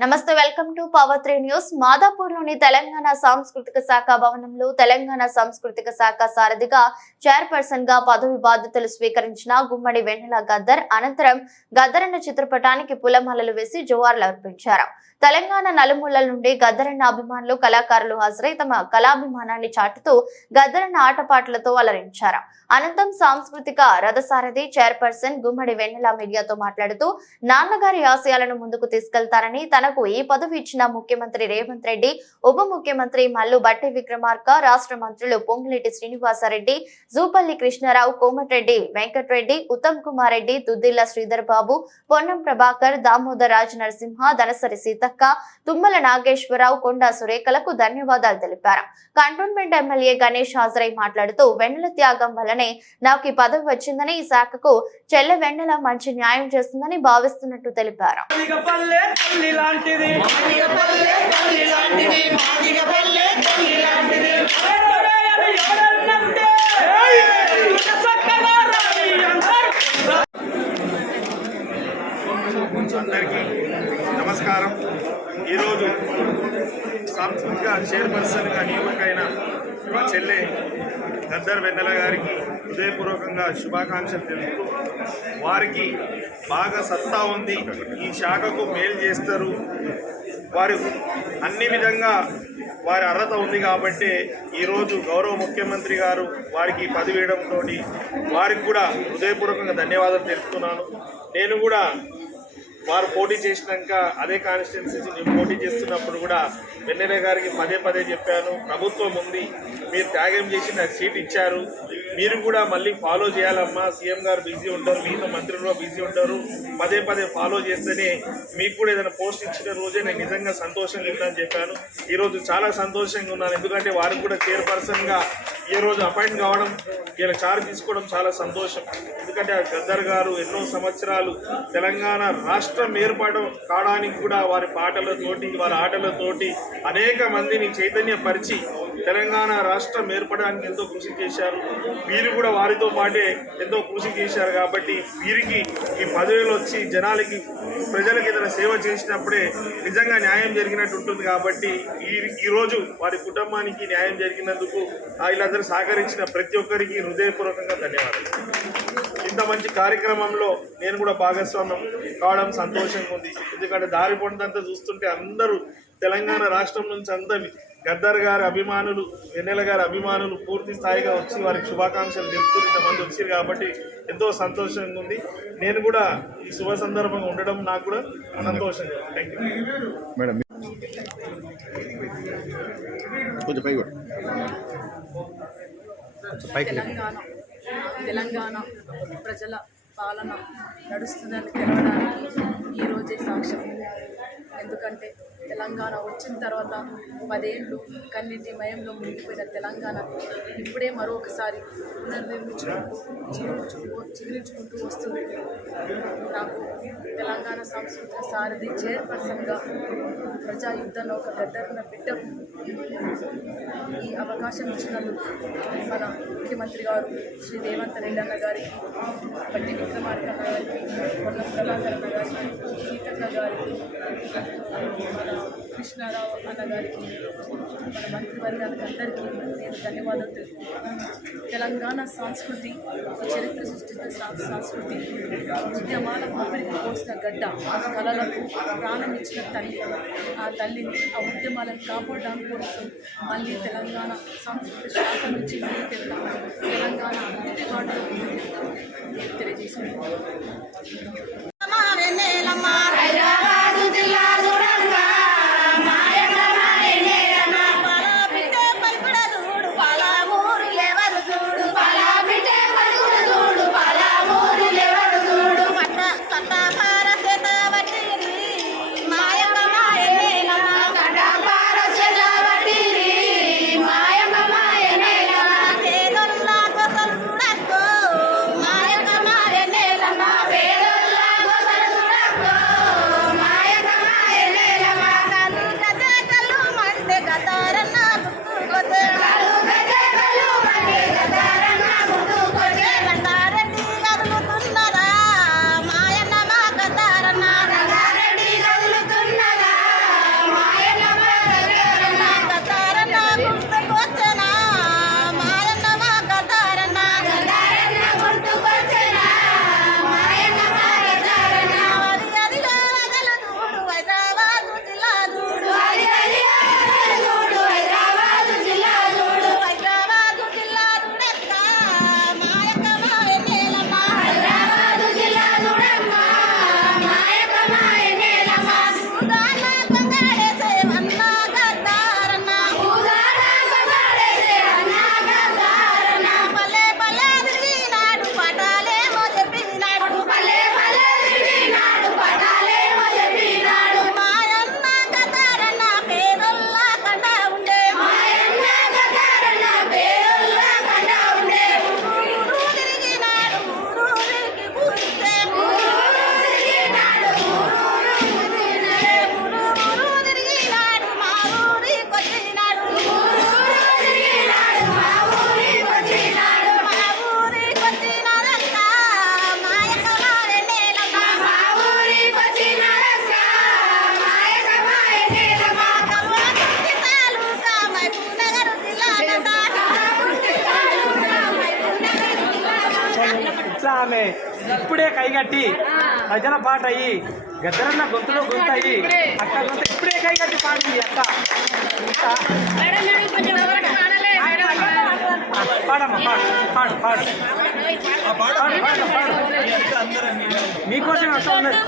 నమస్తే welcome to power three news మాదాపూర్లోని Telangana సాంస్కృతిక శాఖ భవనంలో తెలంగాణ సాంస్కృతిక శాఖ సారథిగా చైర్పర్సన్గా పదవి బాధ్యతలు స్వీకరించిన గుమ్మడి వెన్నెల గద్దర్ అనంతరం గద్దరన్న చిత్రపటానికి పులమాలలు వేసి జోహార్లు అర్పించారు. తెలంగాణ నలుమూలల నుండి గద్దరన్న అభిమానులు కళాకారులు హాజరై తమ కళాభిమానాన్ని చాటుతూ గద్దరన్న ఆటపాటలతో అలరించారు. అనంతరం సాంస్కృతిక రథసారథి చైర్పర్సన్ గుమ్మడి వెన్నెల మీడియాతో మాట్లాడుతూ నాన్నగారి ఆశయాలను ముందుకు తీసుకెళ్తారని తనకు ఈ పదవి ఇచ్చిన ముఖ్యమంత్రి రేవంత్ రెడ్డి ఉప ముఖ్యమంత్రి మల్లు బట్టి విక్రమార్క రాష్ట్ర మంత్రులు పొంగులేటి శ్రీనివాసరెడ్డి జూపల్లి కృష్ణారావు కోమటిరెడ్డి వెంకటరెడ్డి ఉత్తమ్ కుమార్ రెడ్డి దుద్దిల్ల శ్రీధర్ బాబు పొన్నం ప్రభాకర్ దామోదర్ రాజ్ నరసింహ దనసరి సీతక్క తుమ్మల నాగేశ్వరరావు కొండా సురేఖలకు ధన్యవాదాలు తెలిపారు. కంటోన్మెంట్ ఎమ్మెల్యే గణేష్ హాజరై మాట్లాడుతూ వెన్నెల త్యాగం వల్లనే నాకు ఈ పదవి వచ్చిందని ఈ శాఖకు చెల్ల వెన్నెల మంచి న్యాయం చేస్తుందని భావిస్తున్నట్టు తెలిపారు. ఎవరన్నంటే చక్కగా రాని అందరూ అందరికీ నమస్కారం ఈరోజు సాంస్కృతిక చైర్పర్సన్గా నియమకైన మా చెల్లె వెన్నెల గారికి హృదయపూర్వకంగా శుభాకాంక్షలు తెలుపుతూ వారికి బాగా సత్తా ఉంది. ఈ శాఖకు మేలు చేస్తారు. వారు అన్ని విధంగా వారి అర్హత ఉంది కాబట్టి ఈరోజు గౌరవ ముఖ్యమంత్రి గారు వారికి పదివేయడంతో వారికి కూడా హృదయపూర్వకంగా ధన్యవాదాలు తెలుపుతున్నాను. నేను కూడా వారు పోటీ చేసినాక అదే కాన్స్టిట్యున్సీ నేను పోటీ చేస్తున్నప్పుడు కూడా ఎమ్మెల్యే గారికి పదే పదే చెప్పాను. ప్రభుత్వం ఉంది. మీరు త్యాగం చేసి నాకు సీట్ ఇచ్చారు. మీరు కూడా మళ్ళీ ఫాలో చేయాలమ్మా. సీఎం గారు బిజీ ఉంటారు మీతో మంత్రులు బిజీ ఉంటారు. పదే పదే ఫాలో చేస్తేనే మీకు కూడా ఏదైనా పోస్ట్ ఇచ్చిన రోజే నేను నిజంగా సంతోషంగా ఉన్నానని చెప్పాను. ఈరోజు చాలా సంతోషంగా ఉన్నాను. ఎందుకంటే వారికి కూడా చైర్పర్సన్గా ఈ రోజు అపాయింట్ కావడం ఇలా చార్జ్ తీసుకోవడం చాలా సంతోషం. ఎందుకంటే గద్దర్ గారు ఎన్నో సంవత్సరాలు తెలంగాణ రాష్ట్రం ఏర్పాటు కావడానికి కూడా వారి పాటలతోటి వారి ఆటలతోటి అనేక మందిని చైతన్యపరిచి తెలంగాణ రాష్ట్రం ఏర్పడడానికి ఎంతో కృషి చేశారు. వీరు కూడా వారితో పాటే ఎంతో కృషి చేశారు కాబట్టి వీరికి ఈ పదవిలో వచ్చి జనాలకి ప్రజలకి ఇతర సేవ చేసినప్పుడే నిజంగా న్యాయం జరిగినట్టు ఉంటుంది కాబట్టి ఈ ఈరోజు వారి కుటుంబానికి న్యాయం జరిగినందుకు వీళ్ళందరూ సహకరించిన ప్రతి ఒక్కరికి హృదయపూర్వకంగా ధన్యవాదాలు. ఇంత మంచి కార్యక్రమంలో నేను కూడా భాగస్వామ్యం కావడం సంతోషంగా ఉంది. ఎందుకంటే దారి పొందంతా చూస్తుంటే అందరూ తెలంగాణ రాష్ట్రం నుంచి అంతా గద్దర్ గారి అభిమానులు వెన్నెల గారి అభిమానులు పూర్తి స్థాయిగా వచ్చి వారికి శుభాకాంక్షలు తెలుపుతూ ఇంతమంది వచ్చారు కాబట్టి ఎంతో సంతోషంగా ఉంది. నేను కూడా ఈ శుభ సందర్భంగా ఉండడం నాకు కూడా సంతోషంగా థ్యాంక్ యూ మేడం కొంచెం కొంచెం పైకి తెలంగాణ ప్రజల పాలన నడుస్తుందని తెలవడానికి ఈరోజే సాక్ష్యం. ఎందుకంటే తెలంగాణ వచ్చిన తర్వాత పదేళ్ళు కన్నిటి మయంలో మునిగిపోయిన తెలంగాణ ఇప్పుడే మరొకసారి పునర్నిర్మించుకుంటూ చిగురించుకుంటూ వస్తుంది. నాకు తెలంగాణ సాంస్కృతిక సారథి చైర్పర్సన్గా ప్రజాయుద్ధంలో ఒక గద్దరున్న బిడ్డకు ఈ అవకాశం ఇచ్చినందుకు మన ముఖ్యమంత్రి గారు శ్రీ రేవంత్ రెడ్డి అన్న గారికి పట్టి విక్రమార్క అన్న గారికి పొన్న ప్రభాకర్ అన్న గారికి సీతక్క గారికి మన కృష్ణారావు అన్న గారికి మన మంత్రివర్గానికి అందరికీ నేను ధన్యవాదాలు తెలుపుతున్నాను తెలంగాణ సంస్కృతి చరిత్ర సృష్టించిన సంస్కృతి ఉద్యమాల ఊపిరికి పోసిన గడ్డ కళలకు ప్రాణం ఇచ్చిన తల్లి. ఆ తల్లిని ఆ ఉద్యమాలను కాపాడడానికి కోసం మళ్ళీ తెలంగాణ సంస్కృతి శాఖ నుంచి మళ్ళీ తెలంగాణ అభివృద్ధి బాటలో ఆమె ఇప్పుడే కైగట్టి. భజన పాట అయ్యి గద్దరన్న గొంతులో గొంతు అయ్యి అక్క గొంతు ఇప్పుడే కైగట్టి పాడింది అక్క పాడమ్మా పాడు పాడు మీకోసం అక్క ఉన్నది